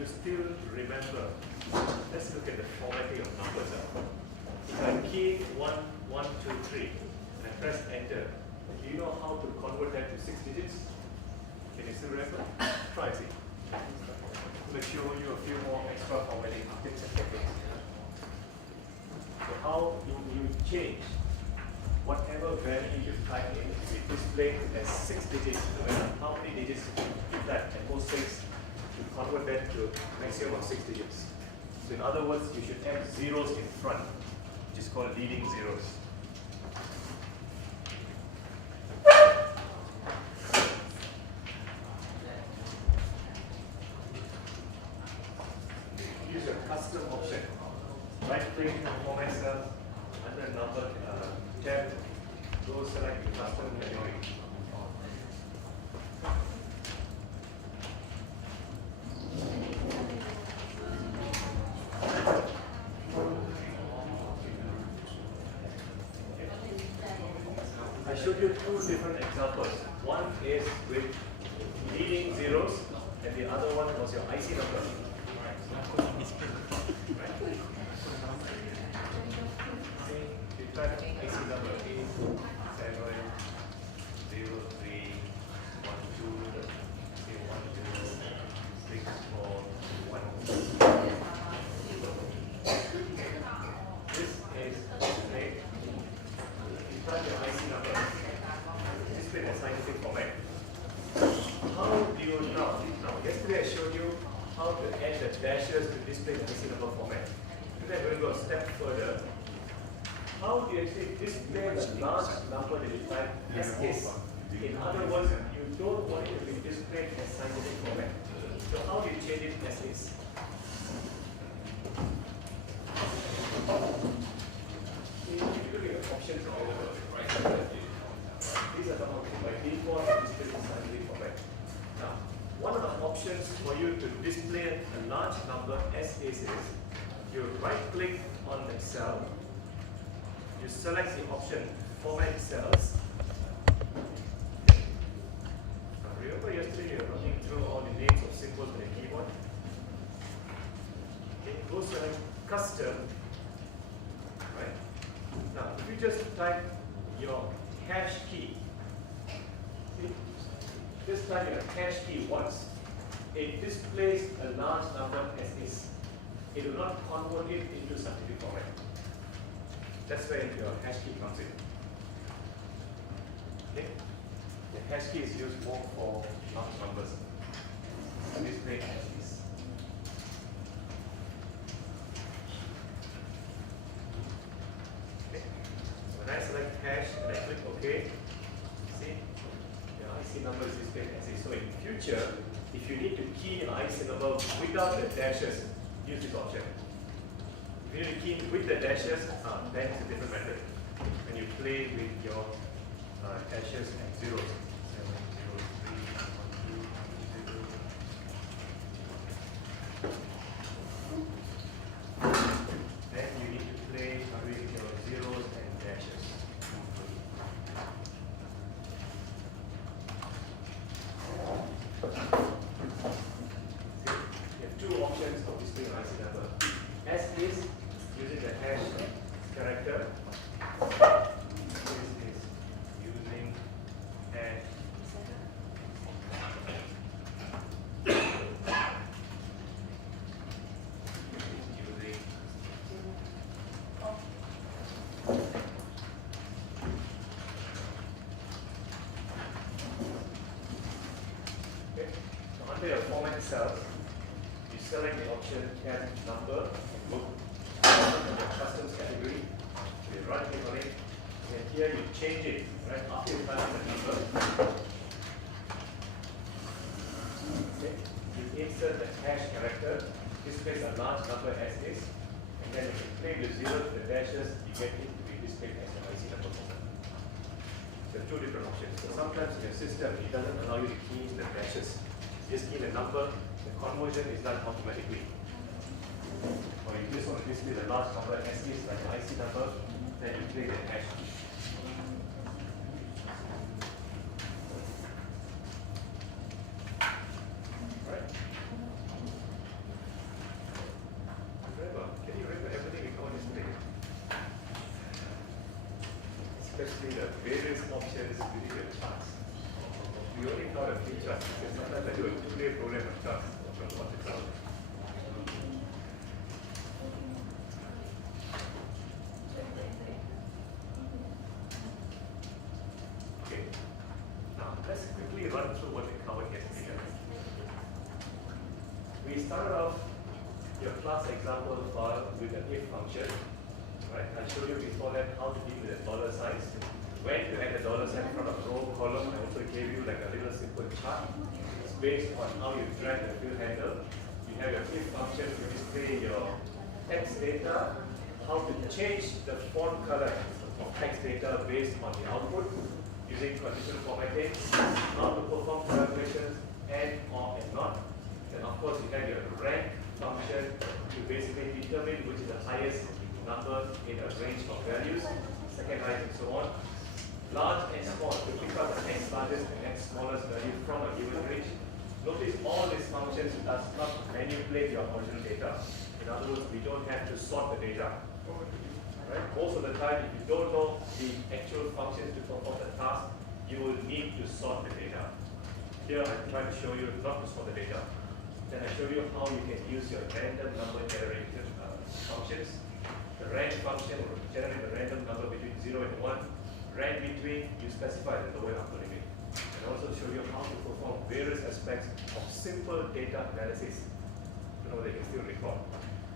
you still remember, let's look at the formatting of numbers. If I key 1, 1, 2, 3, and I press enter, do you know how to convert that to 6 digits? Can you still remember? Try it. I'm going to show you a few more extra formatting tips and techniques. So how you change whatever value you type in, it displays as 6 digits. No matter how many digits you type, at most 6, you convert that to a maximum of 6 digits. So in other words, you should have zeros in front, which is called leading zeros. Use your custom option. Right click, format cell, under number tab, go select the custom category. I showed you 2 different examples. One is with leading zeros, and the other one was your IC number. You type IC number 8703012. How do you now? Yesterday I showed you how to add the dashes to display the IC number format. Today we're going to go a step further. How do you actually display the large number that you type as is? In other words, you don't want it to be displayed as scientific format. So how do you change it as is? If you look at the options available, right? These are the options by default display in scientific format. Now, one of the options for you to display a large number as is you right click on the cell, you select the option format cells. Now remember yesterday you were running through all the names of symbols on the keyboard. Okay, go select custom. Right? Now if you just type your hash key, see, just type your hash key once, it displays a large number as is. It will not convert it into scientific format. That's where your hash key comes in. Okay? The hash key is used more for large numbers. Display as is. Okay? When I select hash and I click OK, see, the IC number is displayed as is. So in future, if you need to key an IC number without the dashes, use this option. If you need to key in with the dashes, then it's a different method. When you play with your dashes and zeros. 7, 0, 3, 1, 2, 0. Then you need to play with your zeros and dashes. You have 2 options of displaying IC number. As is, using the hash character. This is using hash. Using okay. So under your format cells, you select the option hash number and book. The customs category, so you right click on it, and here you change it right after you type in the number. Okay. You insert the hash character, displays a large number as is, and then if you play with zeros to the dashes, you get it to be displayed as an IC number format. So 2 different options. So sometimes in your system, it doesn't allow you to key in the dashes. You just key in the number, the conversion is done automatically. Or you just want to display the large number as is, like the IC number, then you play the hash key. Right? we only count a few charts because sometimes I do a two-day program of charts from what to count. Okay, now let's quickly run through what we covered yesterday. We started off your class example file with an if function. Right? I showed you before that how to deal with a dollar signs. When to add a dollar sign in front of row, column, I also gave you like a little simple chart. It's based on how you drag the fill handle. You have your if function to display your text data, how to change the font color of text data based on the output using conditional formatting, how to perform calculations and or and not. And of course you have your rank function to basically determine which is the highest number in a range of values, second highest and so on. Large and small to pick up the next largest and next smallest value from a given range. Notice all these functions does not manipulate your original data. In other words, we don't have to sort the data. Right? Most of the time, if you don't know the actual functions to perform the task, you will need to sort the data. Here I'm trying to show you not to sort the data. Then I show you how you can use your random number generator functions. The rank function will generate a random number between 0 and 1. Rank between, you specify the lower upper limit. And also show you how to perform various aspects of simple data analysis. You know, they can still record.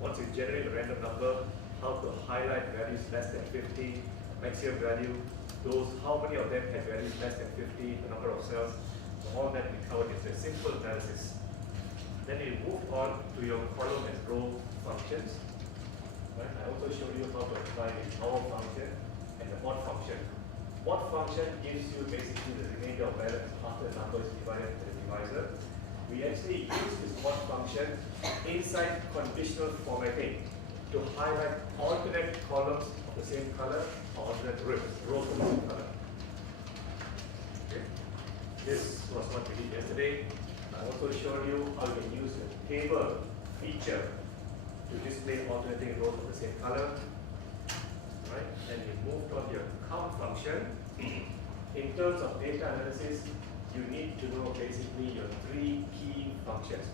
Once you generate a random number, how to highlight values less than 50, maximum value, those, how many of them have values less than 50, the number of cells, so all that we covered is a simple analysis. Then we move on to your column and row functions. Right? I also showed you how to apply the our function and the mod function. Mod function gives you basically the remainder of balance after the number is divided by the divisor. We actually use this mod function inside conditional formatting to highlight alternate columns of the same color or alternate rows of the same color. Okay. This was what we did yesterday. I also showed you how you can use the table feature to display alternating rows of the same color. Right? And we moved on to your count function. In terms of data analysis, you need to know basically your three key functions.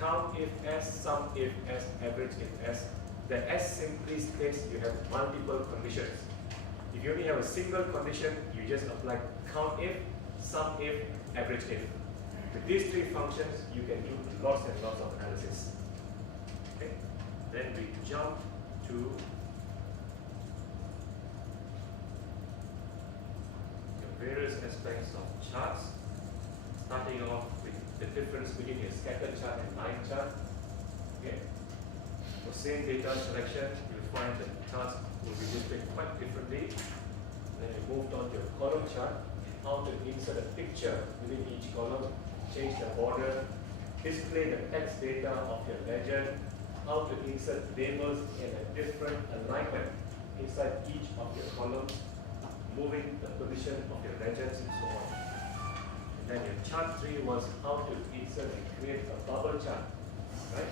Count if S, sum if S, average if S. The S simply states you have multiple conditions. If you only have a single condition, you just apply count if, sum if, average if. With these three functions, you can do lots and lots of analysis. Okay. Then we jump to the various aspects of charts, starting off with the difference between a scatter chart and line chart. Okay. For same data selection, you'll find that charts will be displayed quite differently. Then we moved on to a column chart, how to insert a picture within each column, change the border, display the text data of your legend, how to insert labels in a different alignment inside each of your columns, moving the position of your legends and so on. And then your chart 3 was how to insert and create a bubble chart. Right?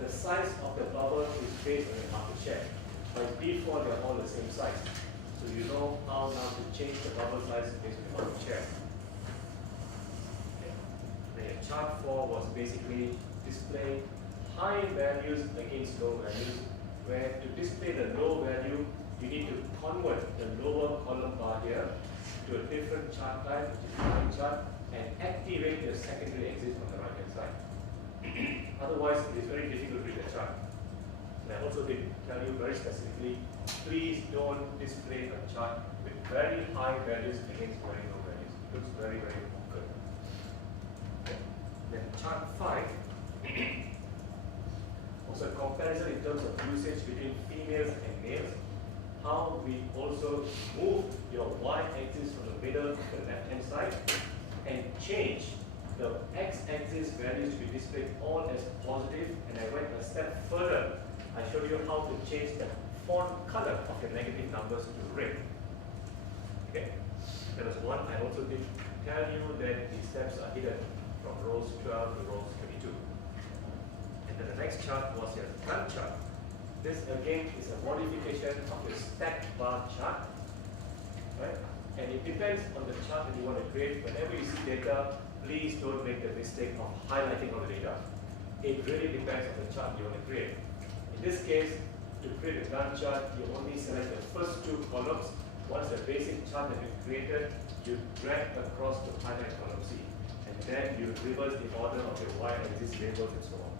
The size of the bubble is based on your market share. By default, they're all the same size. So you know how now to change the bubble size based on your market share. Chart 4 was basically display high values against low values, where to display the low value, you need to convert the lower column bar here to a different chart type, which is line chart, and activate the secondary axis on the right hand side. Otherwise, it is very difficult to read the chart. And I also did tell you very specifically, please don't display a chart with very high values against very low values. It looks very, very awkward. Then chart 5 was a comparison in terms of usage between females and males. How we also move your y-axis from the middle to the left-hand side and change the x-axis values to be displayed all as positive. And I went a step further. I showed you how to change the font color of your negative numbers to red. Okay, that was one. I also did tell you that the steps are hidden from rows 12 to rows 22. And then the next chart was your gun chart. This again is a modification of your stacked bar chart. Right? And it depends on the chart that you want to create. Whenever you see data, please don't make the mistake of highlighting all the data. It really depends on the chart you want to create. In this case, to create a Gantt chart, you only select the first two columns. Once the basic chart has been created, you drag across to highlight column C. And then you reverse the order of your y-axis labels and so on.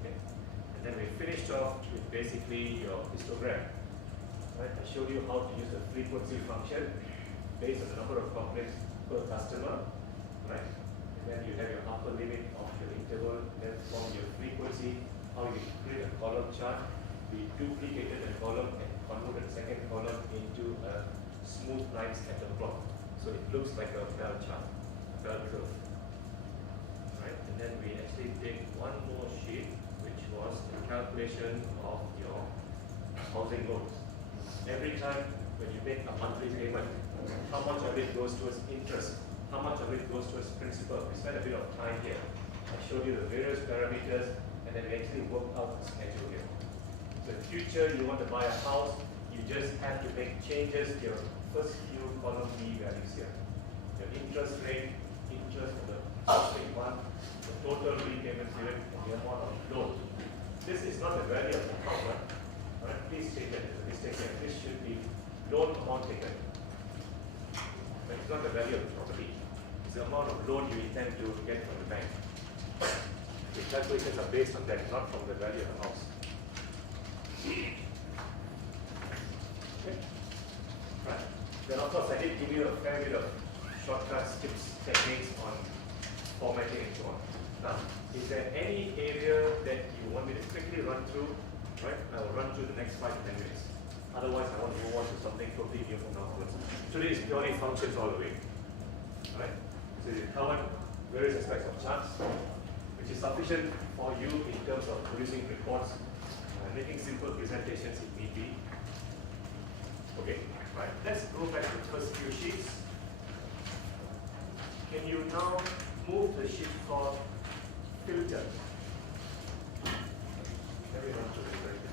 Okay. And then we finished off with basically your histogram. Right? I showed you how to use the frequency function based on the number of complaints per customer. Right? And then you have your upper limit of your interval, then from your frequency, how you create a column chart. We duplicated the column and converted the second column into a smooth line scatter plot. So it looks like a bell chart, bell curve. Right? And then we actually did one more sheet, which was the calculation of your housing loans. Every time when you make a monthly payment, how much of it goes towards interest? How much of it goes towards principal? We spent a bit of time here. I showed you the various parameters, and then we actually worked out the schedule here. So in future, you want to buy a house, you just have to make changes to your first few column B values here. Your interest rate, interest on the first month, the total repayment period, and the amount of loan. This is not the value of the house, right? Please take that as a mistake here. This should be loan amount taken. But it's not the value of the property. It's the amount of loan you intend to get from the bank. The calculations are based on that, not from the value of the house. Okay. Right. Then of course I did give you a fair bit of shortcuts, tips, techniques on formatting and so on. Now, is there any area that you want me to quickly run through? Right? I will run through the next 5 to 10 minutes. Otherwise, I want to move on to something totally new from now onwards. Today is purely functions all the way. Right? So you covered various aspects of charts, which is sufficient for you in terms of producing reports, making simple presentations if need be. Okay, right. Let's go back to the first few sheets. Can you now move the sheet called filter? Let me run through this very quickly.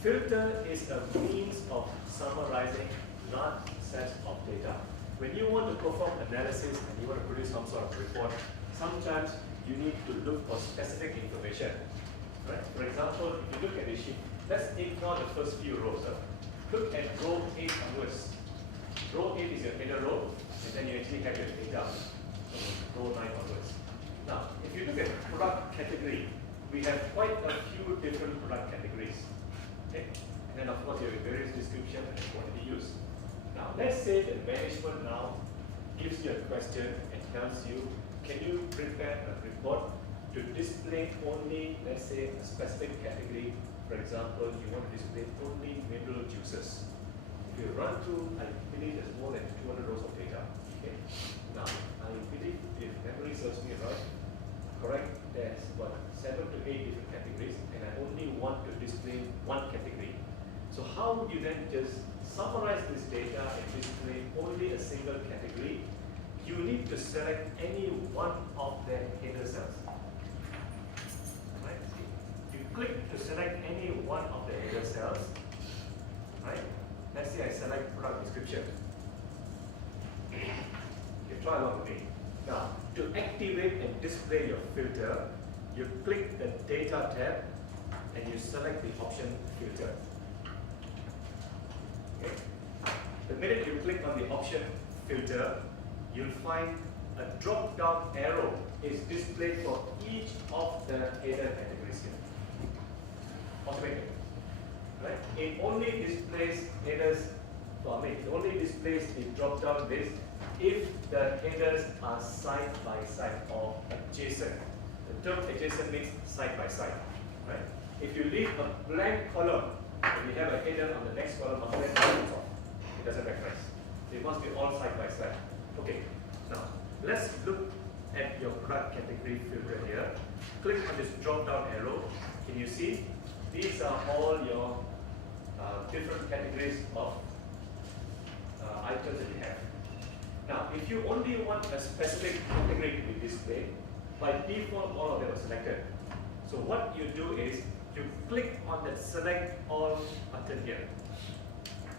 Filter is a means of summarizing large sets of data. When you want to perform analysis and you want to produce some sort of report, sometimes you need to look for specific information. Right? For example, if you look at this sheet, let's ignore the first few rows. Look at row 8 onwards. Row 8 is your header row, and then you actually have your data from row 9 onwards. Now, if you look at product category, we have quite a few different product categories. Okay? And then of course you have various description and quantity use. Now let's say that management now gives you a question and tells you, can you prepare a report to display only, let's say, a specific category. For example, you want to display only mineral juices. If you run through, I believe there's more than 200 rows of data. Okay? Now, I believe, if memory serves me right, correct, there's what, 7 to 8 different categories, and I only want to display one category. So how would you then just summarize this data and display only a single category? You need to select any one of the header cells. Right? You click to select any one of the header cells. Right? Let's say I select product description. You try along with me. Now, to activate and display your filter, you click the Data tab and you select the option Filter. Okay. The minute you click on the option Filter, you'll find a drop-down arrow is displayed for each of the header categories here. Automatic. Right? It only displays headers, it only displays the drop-down list if the headers are side by side or adjacent. The term adjacent means side by side. Right? If you leave a blank column and you have a header on the next column, it doesn't make sense. They must be all side by side. Okay, now let's look at your product category filter here. Click on this drop down arrow. Can you see? These are all your different categories of items that you have. Now, if you only want a specific category to be displayed, by default all of them are selected. So what you do is you click on that select all button here.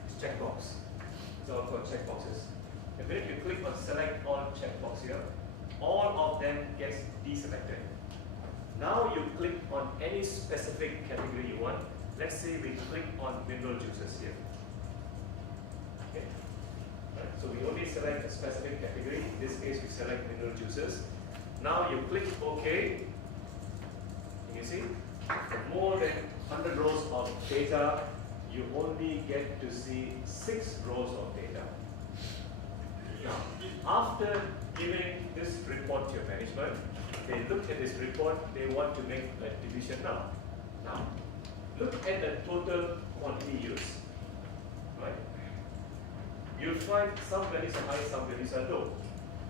It's checkbox. It's all called checkboxes. And when you click on select all checkbox here, all of them gets deselected. Now you click on any specific category you want. Let's say we click on mineral juices here. Okay. Right. So we only select a specific category. In this case, we select mineral juices. Now you click OK. And you see, for more than 100 rows of data, you only get to see 6 rows of data. Now, after giving this report to your management, they look at this report, they want to make a division now. Now, look at the total quantity used. Right? You'll find some values are high, some values are low.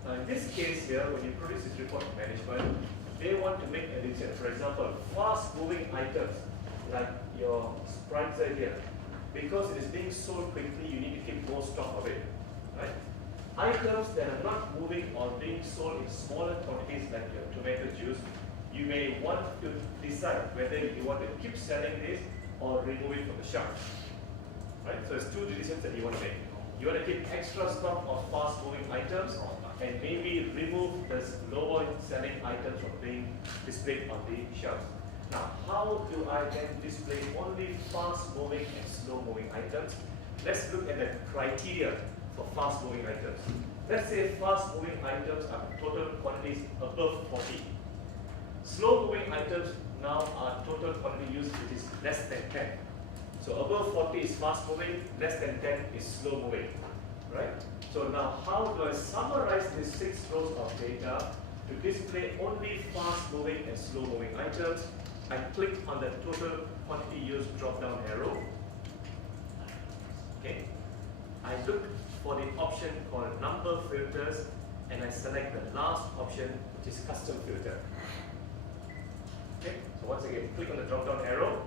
Now, in this case here, when you produce this report to management, they want to make a decision. For example, fast-moving items like your spritzer here, because it is being sold quickly, you need to keep more stock of it. Right? Items that are not moving or being sold in smaller quantities like your tomato juice, you may want to decide whether you want to keep selling this or remove it from the shelf. Right? So there's 2 decisions that you want to make. You want to keep extra stock of fast-moving items and maybe remove the lower selling items from being displayed on the shelves. Now, how do I then display only fast-moving and slow-moving items? Let's look at the criteria for fast-moving items. Let's say fast-moving items are total quantities above 40. Slow-moving items now are total quantity used which is less than 10. So above 40 is fast-moving, less than 10 is slow-moving. Right? So now how do I summarize these 6 rows of data to display only fast-moving and slow-moving items? I click on the total quantity used drop-down arrow. Okay. I look for the option called number filters and I select the last option which is custom filter. Okay. So once again, click on the drop-down arrow,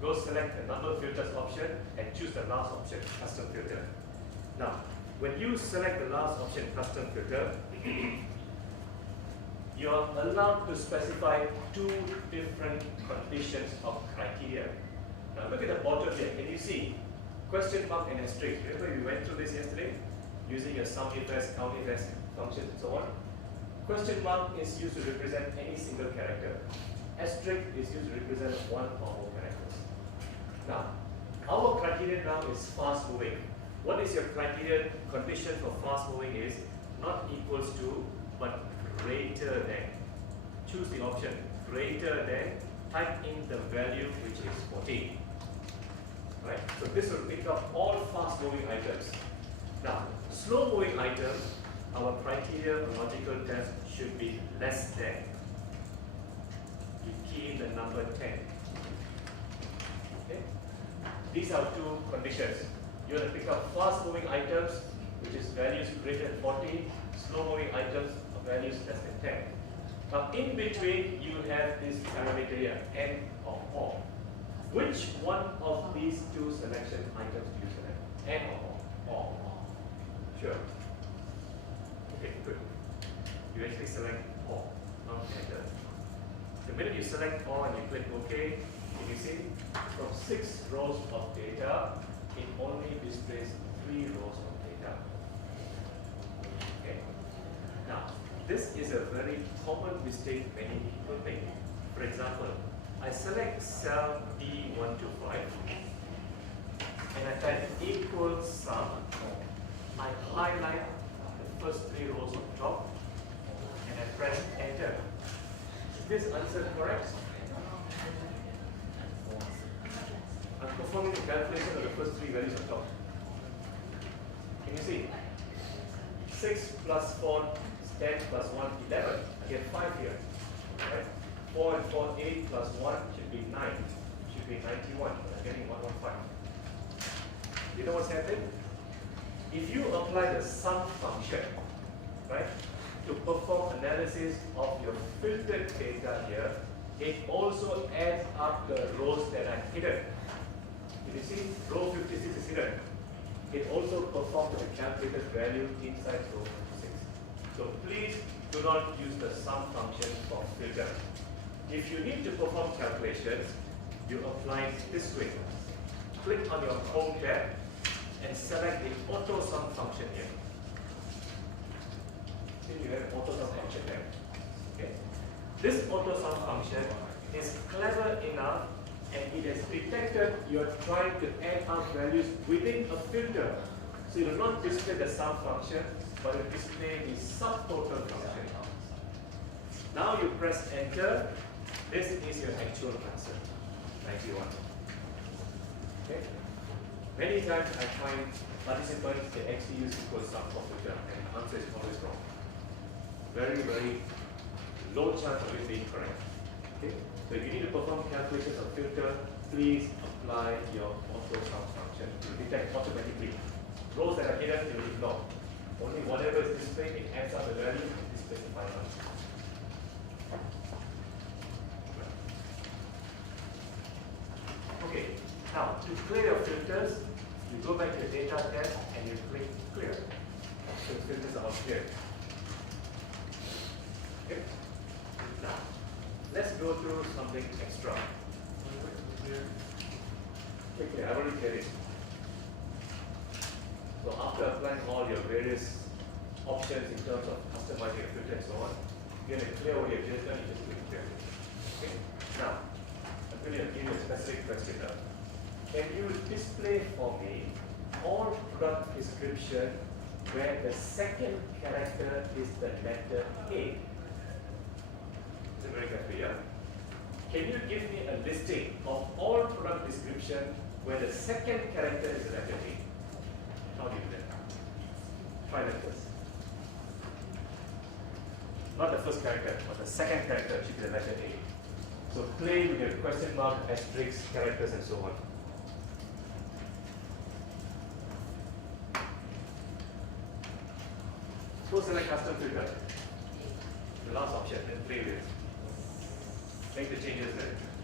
go select the number filters option and choose the last option, custom filter. Now, when you select the last option, custom filter, you are allowed to specify 2 different conditions of criteria. Now look at the bottom here. Can you see question mark and asterisk? Remember we went through this yesterday using your sum if s, count if s functions and so on. Question mark is used to represent any single character. Asterisk is used to represent 1 or more characters. Now, our criteria now is fast moving. What is your criteria condition for fast moving is not equals to but greater than. Choose the option greater than, type in the value which is 14. Right? So this will pick up all fast moving items. Now, slow moving items, our criteria for logical test should be less than. You key in the number 10. Okay? These are 2 conditions. You want to pick up fast moving items, which is values greater than 40, slow moving items of values less than 10. Now in between you have this parameter here, n or all. Which one of these 2 selection items do you select? N or all? Sure. Okay, good. You actually select all, not enter. The minute you select all and you click OK, can you see from 6 rows of data, it only displays 3 rows of data. Okay. Now, this is a very common mistake many people make. For example, I select cell D125 and I type equal sum. I highlight the first 3 rows of top and I press enter. Is this answer correct? I'm performing the calculation of the first 3 values on top. Can you see? 6 plus 4 is 10 plus 1, 11. I get 5 here. Right? 4 and 4, 8 plus 1 should be 9. Should be 91. I'm getting 115. You know what's happening? If you apply the sum function, right, to perform analysis of your filtered data here, it also adds up the rows that are hidden. you see row 56 is hidden. It also performs the calculated value inside row 56. So please do not use the sum function for filter. If you need to perform calculations, you apply this way. Click on your home tab and select the auto sum function here. See, you have auto sum function there. Okay. This auto sum function is clever enough and it has detected you are trying to add up values within a filter. So it will not display the sum function, but it will display the subtotal function. Now you press enter. This is your actual answer, 91. Okay. Many times I find participants they actually use equal sum for filter and the answer is always wrong. Very, very low chance of it being correct. Okay. So if you need to perform calculations of filter, please apply your auto sum function. It will detect automatically. Rows that are hidden, it will ignore. Only whatever is displayed, it adds up the value and displays the final answer. Okay, now to clear your filters, you go back to the data tab and you click clear. So the filters are all clear. Okay. Now, let's go through something extra. Okay, I already cleared it. So after applying all your various options in terms of customizing a filter and so on, you're going to clear what you've just done, you just click clear. Okay. Now, I'm going to give you a specific question now. Can you display for me all product description where the second character is the letter A? It's a very good idea. Can you give me a listing of all product description where the second character is the letter A? How do you do that? Try like this. Not the first character, but the second character should be the letter A. So play with your question mark, asterisk, characters, and so on. So select custom filter. The last option, then play with it. Make the changes there.